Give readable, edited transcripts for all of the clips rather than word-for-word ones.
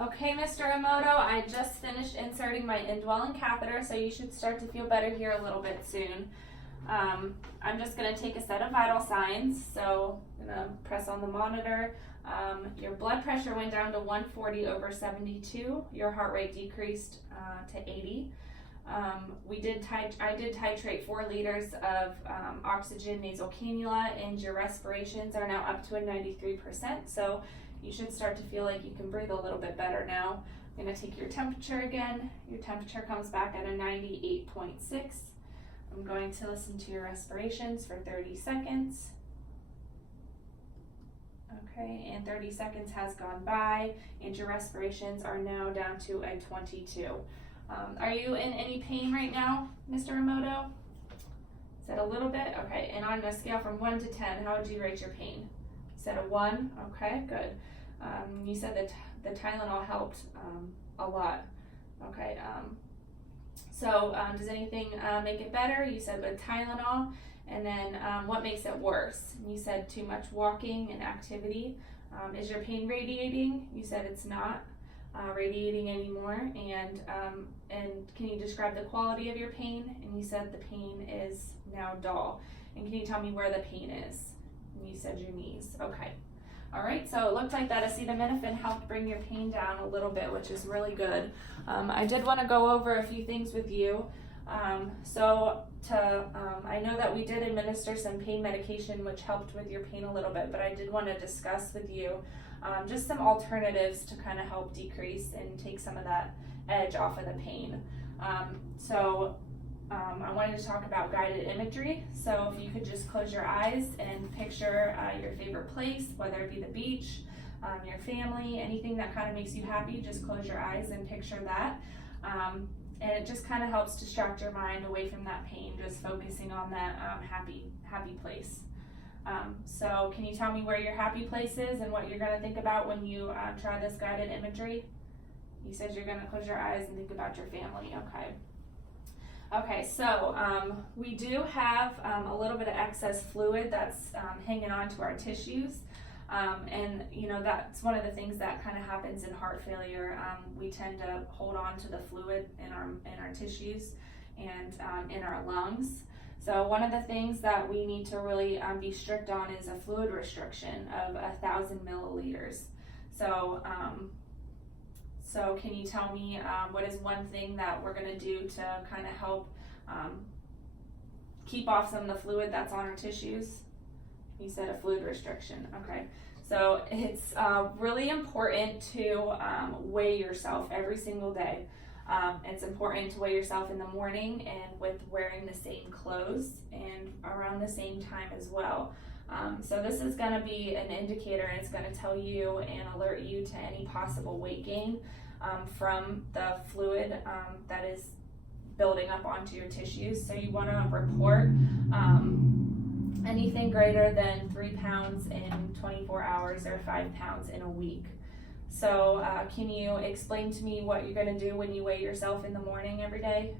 Okay, Mr. Emoto, I just finished inserting my indwelling catheter, so you should start to feel better here a little bit soon. I'm just going to take a set of vital signs, so I'm going to press on the monitor. Your blood pressure went down to 140 over 72. Your heart rate decreased to 80. I did titrate 4 liters of oxygen nasal cannula, and your respirations are now up to a 93%, so you should start to feel like you can breathe a little bit better now. I'm going to take your temperature again. Your temperature comes back at a 98.6. I'm going to listen to your respirations for 30 seconds. Okay, and 30 seconds has gone by, and your respirations are now down to a 22. Are you in any pain right now, Mr. Emoto? Is that a little bit? Okay, and on a scale from 1 to 10, how would you rate your pain? You said a 1? Okay, good. You said that the Tylenol helped a lot. Okay, does anything make it better? You said with Tylenol. And then what makes it worse? You said too much walking and activity. Is your pain radiating? You said it's not radiating anymore. And can you describe the quality of your pain? And you said the pain is now dull. And can you tell me where the pain is? And you said your knees. Okay. All right, so it looked like that acetaminophen helped bring your pain down a little bit, which is really good. I did want to go over a few things with you. I know that we did administer some pain medication, which helped with your pain a little bit, but I did want to discuss with you just some alternatives to kind of help decrease and take some of that edge off of the pain. I wanted to talk about guided imagery. So if you could just close your eyes and picture your favorite place, whether it be the beach, your family, anything that kind of makes you happy, just close your eyes and picture that. And it just kind of helps distract your mind away from that pain, just focusing on that happy place. So can you tell me where your happy place is and what you're going to think about when you try this guided imagery? You said you're going to close your eyes and think about your family. Okay, so we do have a little bit of excess fluid that's hanging on to our tissues. And you know, that's one of the things that kind of happens in heart failure. We tend to hold on to the fluid in our tissues and in our lungs. So one of the things that we need to really be strict on is a fluid restriction of 1,000 milliliters. So can you tell me what is one thing that we're going to do to kind of help keep off some of the fluid that's on our tissues? You said a fluid restriction. Okay, so it's really important to weigh yourself every single day. It's important to weigh yourself in the morning and with wearing the same clothes and around the same time as well. So this is going to be an indicator, and it's going to tell you and alert you to any possible weight gain from the fluid that is building up onto your tissues. So you want to report anything greater than 3 pounds in 24 hours or 5 pounds in a week. So can you explain to me what you're going to do when you weigh yourself in the morning every day?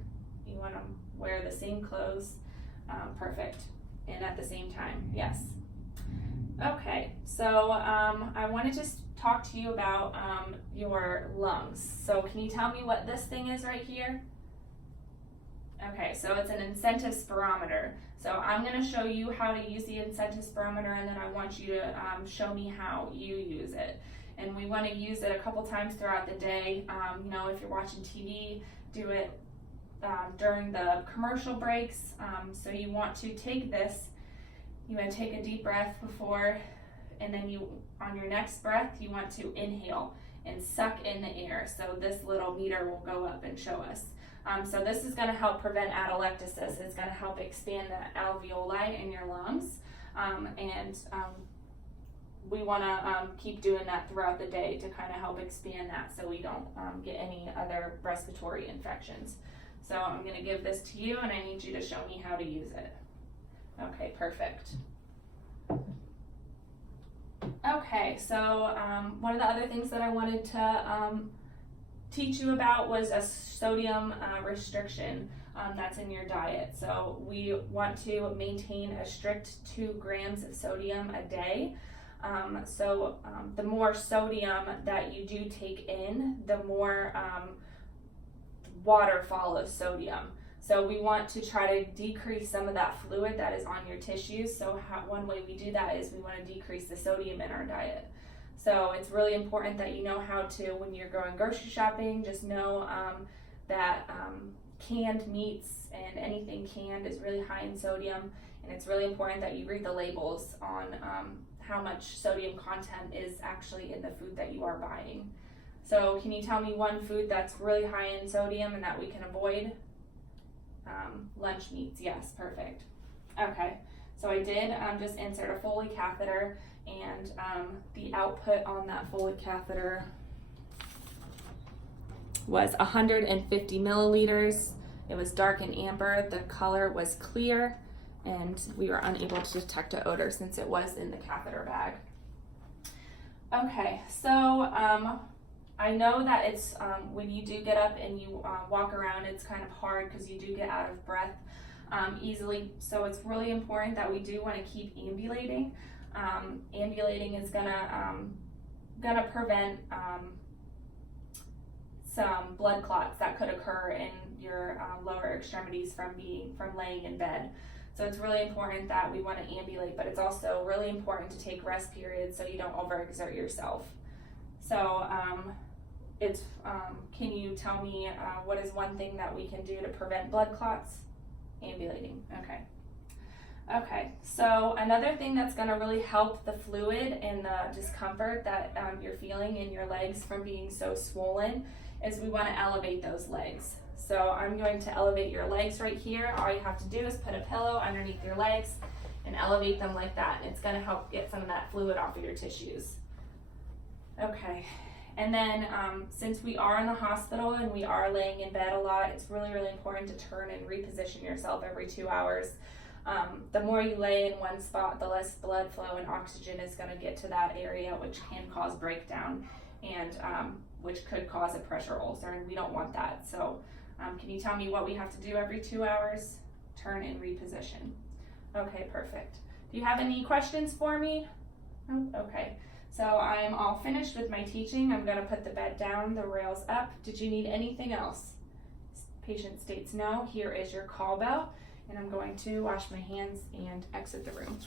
You want to wear the same clothes, perfect, and at the same time, yes. Okay, so I want to just talk to you about your lungs. So can you tell me what this thing is right here? Okay, so it's an incentive spirometer. So I'm going to show you how to use the incentive spirometer, and then I want you to show me how you use it. And we want to use it a couple times throughout the day. You know, if you're watching TV, do it during the commercial breaks. So you want to take this, you want to take a deep breath before, and then on your next breath, you want to inhale and suck in the air. So this little meter will go up and show us. So this is going to help prevent atelectasis. It's going to help expand the alveoli in your lungs. We want to keep doing that throughout the day to kind of help expand that so we don't get any other respiratory infections. So I'm going to give this to you, and I need you to show me how to use it. Okay, perfect. Okay, so one of the other things that I wanted to teach you about was a sodium restriction that's in your diet. So we want to maintain a strict 2 grams of sodium a day. The more sodium that you do take in, the more water follows sodium. So we want to try to decrease some of that fluid that is on your tissues. So one way we do that is we want to decrease the sodium in our diet. So it's really important that you know how to, when you're going grocery shopping, just know that canned meats and anything canned is really high in sodium, and it's really important that you read the labels on how much sodium content is actually in the food that you are buying. So can you tell me one food that's really high in sodium and that we can avoid? Lunch meats, yes, perfect. Okay, so I did just insert a Foley catheter, and the output on that Foley catheter was 150 milliliters. It was dark and amber, the color was clear, and we were unable to detect an odor since it was in the catheter bag. Okay, so I know that it's when you do get up and you walk around, it's kind of hard because you do get out of breath easily. So it's really important that we do want to keep ambulating. Ambulating is gonna prevent some blood clots that could occur in your lower extremities from laying in bed. So it's really important that we want to ambulate, but it's also really important to take rest periods so you don't overexert yourself. So can you tell me what is one thing that we can do to prevent blood clots? Ambulating. Okay, so another thing that's going to really help the fluid and the discomfort that you're feeling in your legs from being so swollen is we want to elevate those legs. So I'm going to elevate your legs right here. All you have to do is put a pillow underneath your legs and elevate them like that. And it's going to help get some of that fluid off of your tissues. Okay, and then since we are in the hospital and we are laying in bed a lot, it's really, really important to turn and reposition yourself every 2 hours. The more you lay in one spot, the less blood flow and oxygen is going to get to that area, which can cause breakdown and which could cause a pressure ulcer, and we don't want that. So can you tell me what we have to do every 2 hours? Turn and reposition. Okay, perfect. Do you have any questions for me? No? Okay. So I'm all finished with my teaching. I'm going to put the bed down, the rails up. Did you need anything else? Patient states no. Here is your call bell, and I'm going to wash my hands and exit the room.